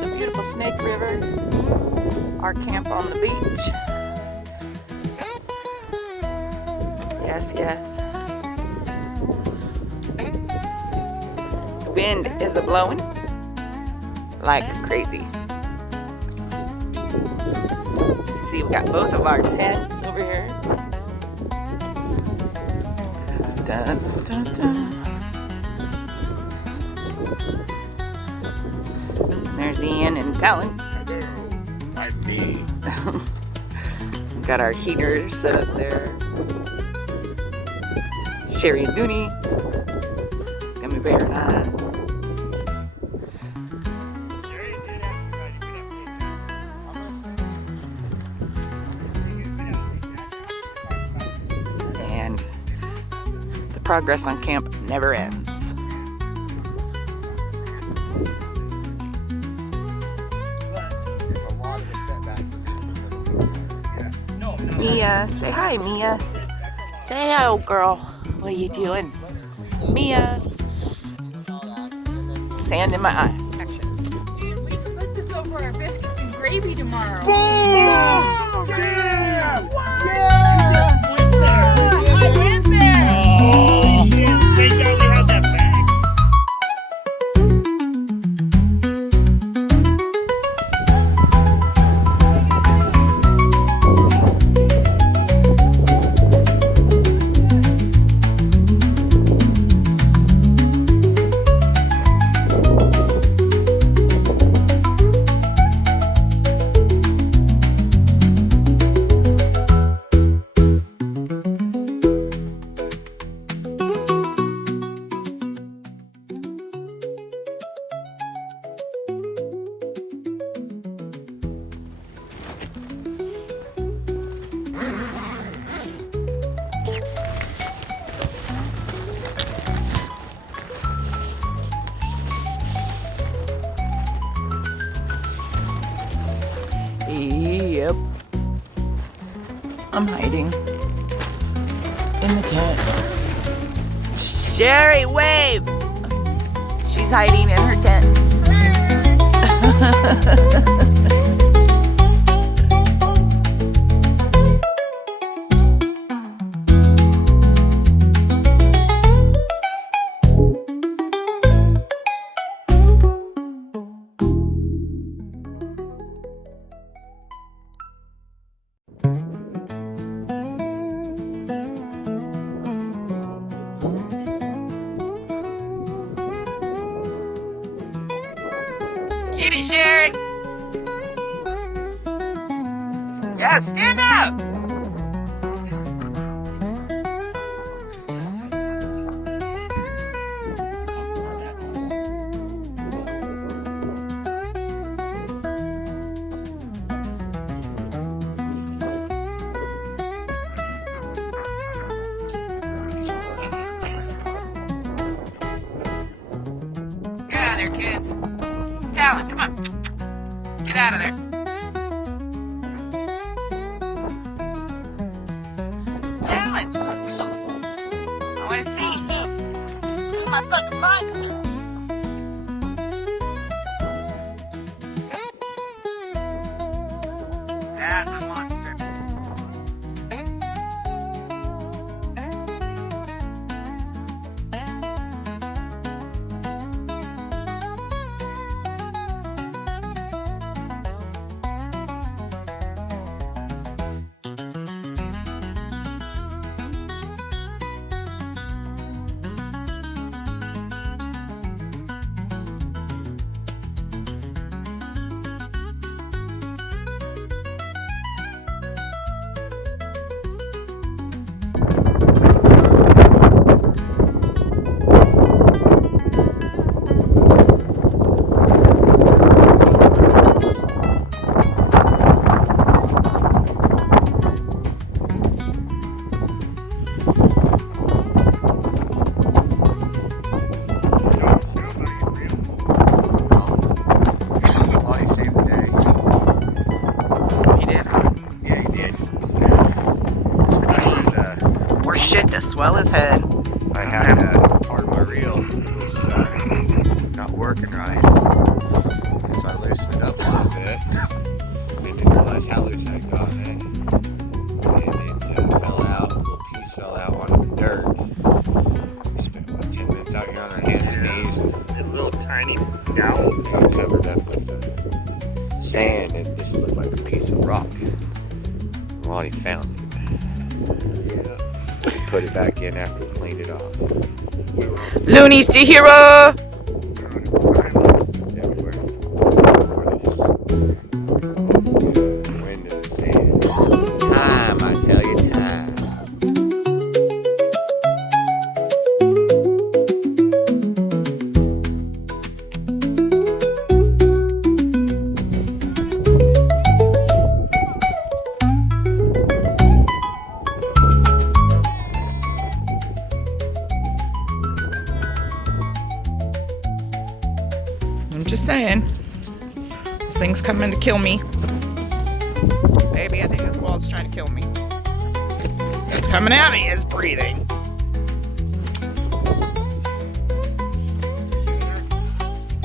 The beautiful Snake River, our camp on the beach. Yes, yes. The wind is a-blowing like crazy. See, we got both of our tents over here. Dun, dun, dun. There's Ian and Talon. We've got our heaters set up there. Sheri and Lonny, Gummy Bear and I. And the progress on camp never ends. Mia, say hi, Mia. Say hi, old girl. What are you doing? Mia. Sand in my eye. Dude, we can put this over our biscuits and gravy tomorrow. Boom! Yeah! I went there! Oh, shit. Thank God we had that bag. Yep. I'm hiding in the tent. Sheri, wave! She's hiding in her tent. Get it, Sheri! Yeah, stand up! Get out of there, kids. Talon, come on. Get out of there. Talon. I want to see. Look at my fucking monster. That's a monster. to swell his head. I had part of my reel was not working right, so I loosened it up a little bit. And didn't realize how loose I got it, and it fell out. A little piece fell out onto the dirt. We spent about 10 minutes out here on our hands and knees. A little tiny gout. Got covered up with sand and just looked like a piece of rock. Lonnie found it. We put it back in after we cleaned it off. Looney's the hero! Everywhere. For this wind and sand. Time, I tell you, time. I'm just saying. This thing's coming to kill me. Baby, I think this wall's trying to kill me. It's coming at me. It's breathing.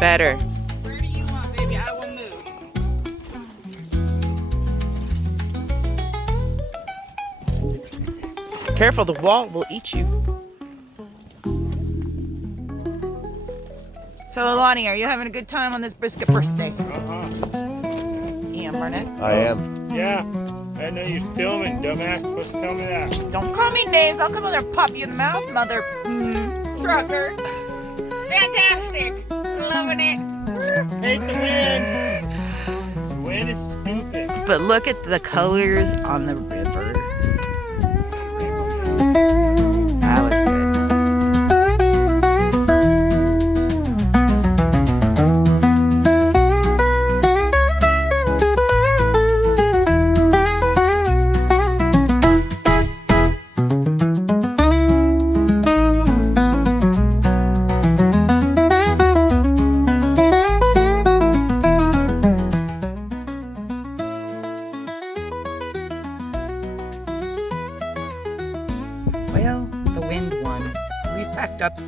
Better. Where do you want, baby? I will move. Careful, the wall will eat you. So, Lonnie, are you having a good time on this brisket birthday? Ian Barnett? I am. Yeah. I know you're filming, dumbass. Supposed to tell me that. Don't call me names. I'll come over there and pop you in the mouth, mother. Trucker. Fantastic. Loving it. Hate the wind. The wind is stupid. But look at the colors on the river. That was good. Well, the wind won. We packed up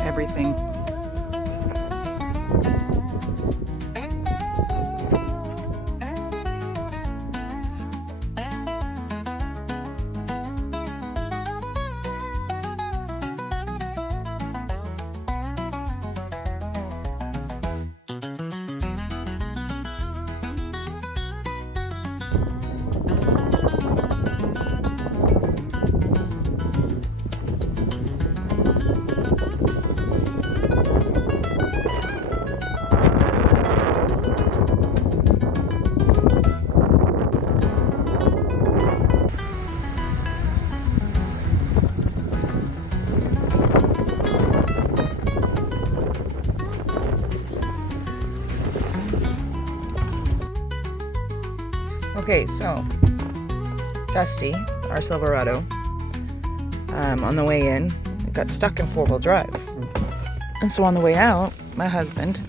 everything. Okay, so Dusty, our Silverado, on the way in, it got stuck in four-wheel drive. And so on the way out, my husband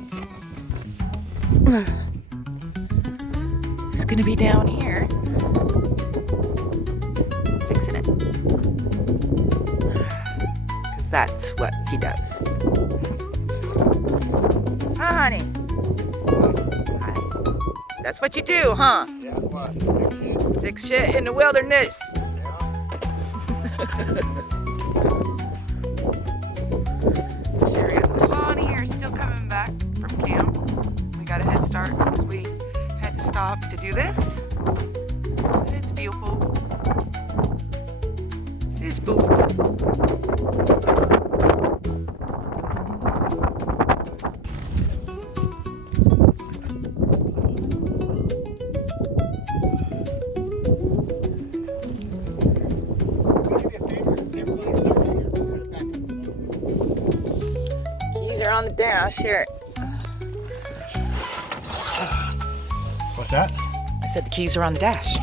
is gonna be down here fixing it. 'Cause that's what he does. Huh, honey? Hi. That's what you do, huh? Yeah, what? Fix shit in the wilderness. Sheri and Lonny are still coming back from camp. We got a head start because we had to stop to do this. But it's beautiful. It's beautiful. Keys are on the dash here. What's that? I said the keys are on the dash.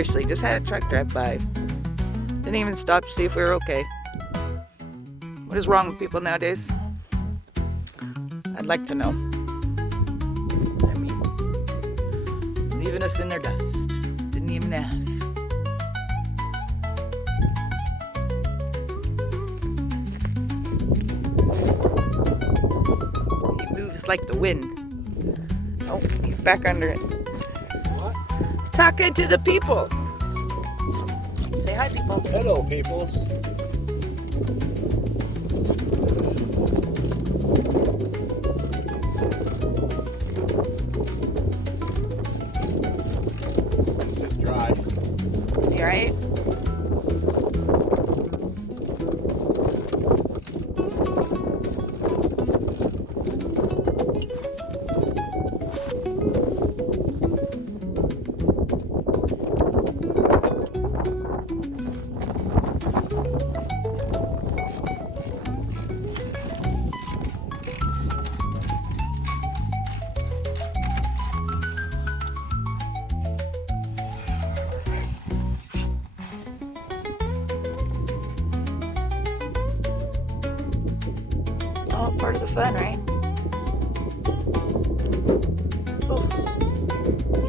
Seriously, just had a truck drive by. Didn't even stop to see if we were okay. What is wrong with people nowadays? I'd like to know. I mean, leaving us in their dust. Didn't even ask. He moves like the wind. Oh, he's back under it. What? Talking to the people. Say hi, people. Hello, people. It's dry. You alright? All part of the fun, right? Oh,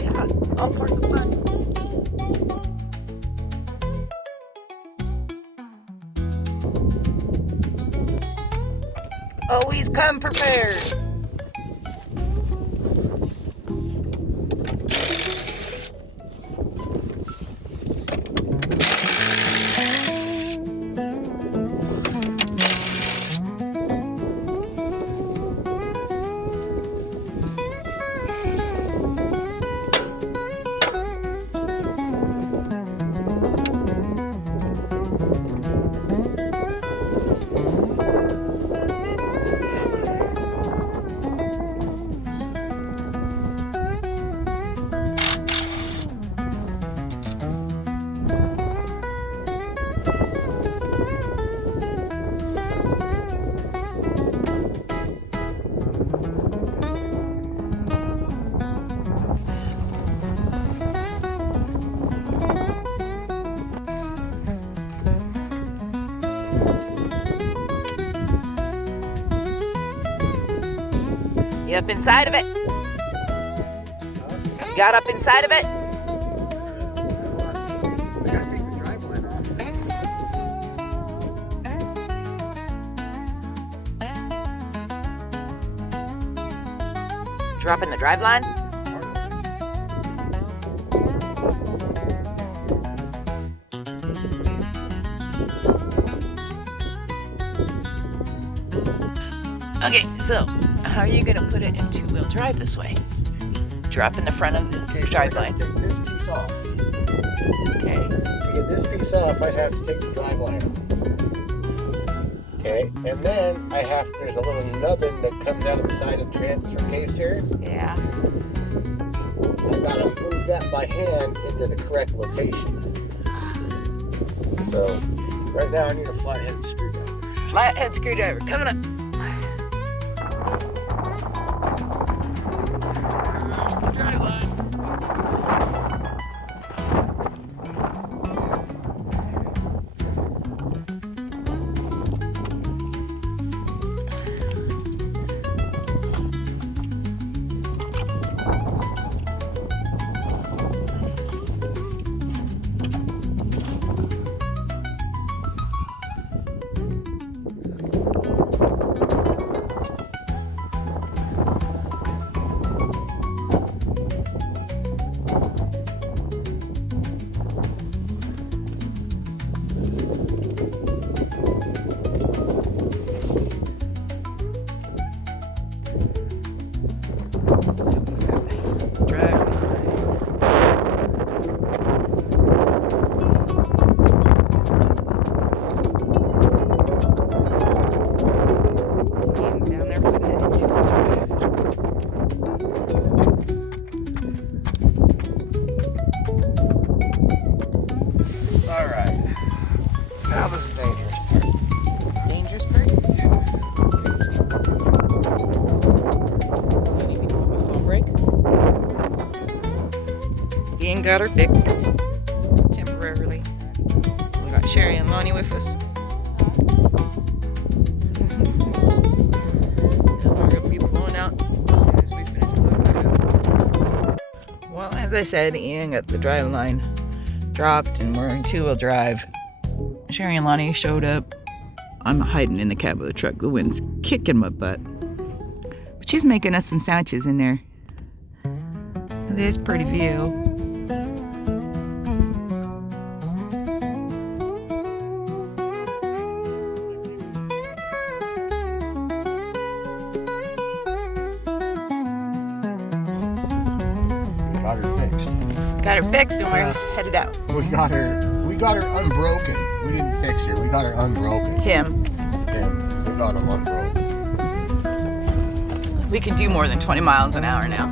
yeah, all part of the fun. Always come prepared. You up inside of it? You got up inside of it? I gotta take the drive line off. Dropping the drive line? Okay, so how are you gonna put it in two-wheel drive this way? Drop in the front of the drive line. Take this piece off. Okay. To get this piece off, I have to take the drive line off. Okay, and then there's a little nubbin that comes out of the side of the transfer case here. Yeah. I gotta move that by hand into the correct location. So, right now I need a flathead screwdriver. Flathead screwdriver coming up. There's the dry line. Ian got her fixed. Lonny with us? And we'll be pulling out as soon as we finish loading back up. Well, as I said, Ian got the drive line dropped and we're in two-wheel drive. Sheri and Lonny showed up. I'm hiding in the cab of the truck. The wind's kicking my butt. But she's making us some sandwiches in there. There's a pretty view. Got her fixed. Got her fixed and we're headed out. We got her unbroken. We didn't fix her. We got her unbroken. Him. We got him unbroken. We can do more than 20 miles an hour now.